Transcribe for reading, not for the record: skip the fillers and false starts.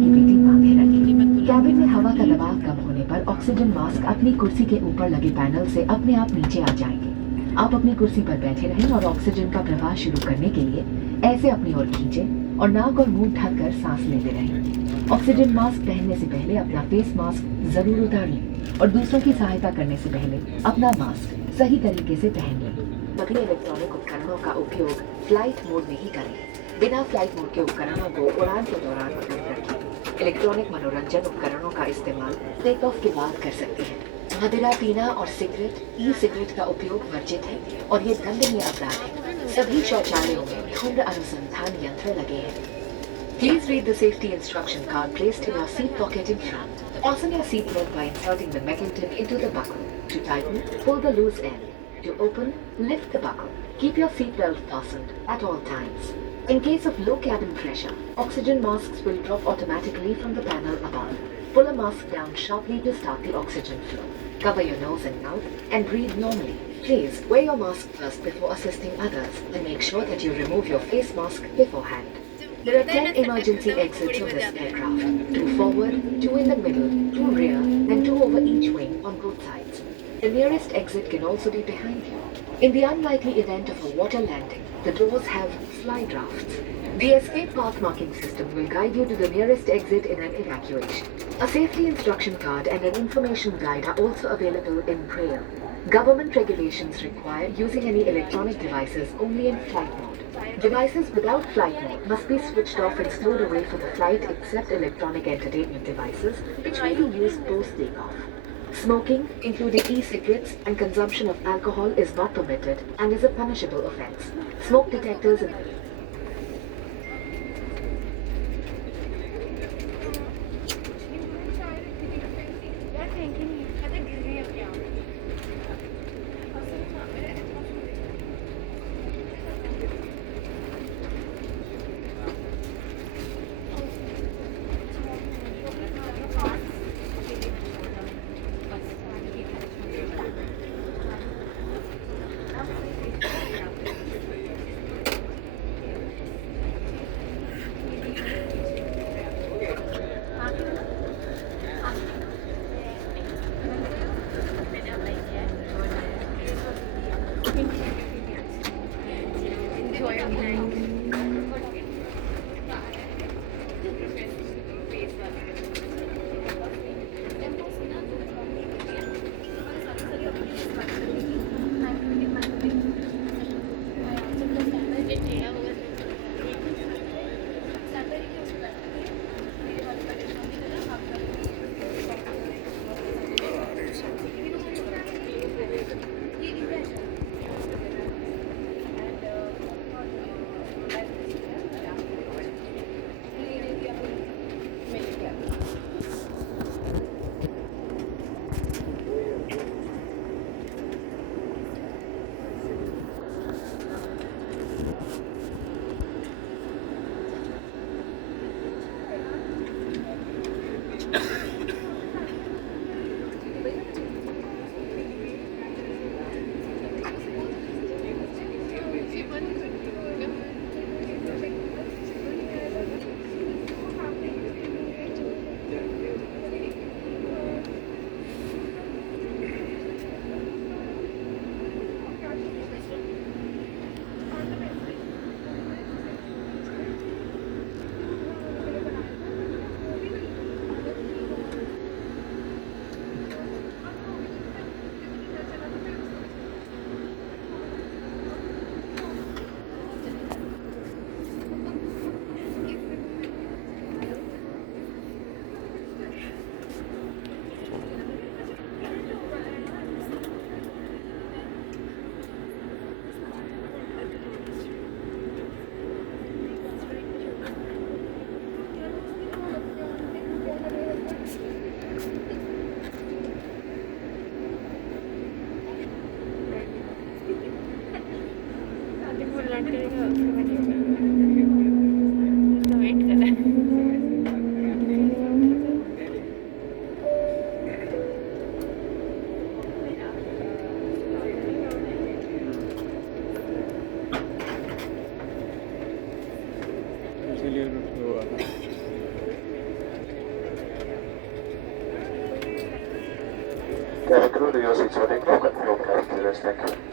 की पीठी बांधे रखें। कैबिन में हवा का दबाव कम होने पर ऑक्सीजन मास्क अपनी कुर्सी के ऊपर लगे पैनल से अपने आप नीचे आ जाएंगे। आप अपनी कुर्सी पर बैठे रहें और ऑक्सीजन का प्रवाह शुरू करने के लिए ऐसे अपनी ओर खींचें और नाक और मुंह ढककर सांस लेते रहें। ऑक्सीजन मास्क पहनने से पहले अपना फेस मास्क जरूर उतार लें और दूसरों की सहायता करने से पहले अपना मास्क सही तरीके से पहन लें। सभी इलेक्ट्रॉनिक उपकरणों का उपयोग फ्लाइट मोड में ही करें। बिना फ्लाइट मोड के उपकरणों को उड़ान के दौरान बंद रखें। इलेक्ट्रॉनिक मनोरंजन उपकरणों का इस्तेमाल टेक ऑफ के बाद कर सकते हैं। मदिरा पीना और ई सिगरेट का उपयोग वर्जित है और ये दंडनीय अपराध है। सभी शौचालयों में धूम्र अनुसंधान यंत्र लगे हैं। Please read the safety instruction card placed in your seat pocket in front. Fasten your seat belt by inserting the metal tip into the buckle. To tighten, pull the loose end. To open, lift the buckle. Keep your seat belt fastened at all times. In case of low cabin pressure, oxygen masks will drop automatically from the panel above. Pull a mask down sharply to start the oxygen flow. Cover your nose and mouth and breathe normally. Please wear your mask first before assisting others and make sure that you remove your face mask beforehand. There are 10 emergency exits on this aircraft. 2 forward, 2 in the middle, 2 rear, and 2 over each wing on both sides. The nearest exit can also be behind you. In the unlikely event of a water landing, the doors have fly drafts. The escape path marking system will guide you to the nearest exit in an evacuation. A safety instruction card and an information guide are also available in Braille. Government regulations require using any electronic devices only in flight mode. Devices without flight mode must be switched off and stowed away for the flight except electronic entertainment devices, which may be used post-takeoff. Smoking, including e-cigarettes and consumption of alcohol, is not permitted and is a punishable offense. Smoke detectors and Cabin crew, do your seats for takeoff, confirm cabin clearance, thank you.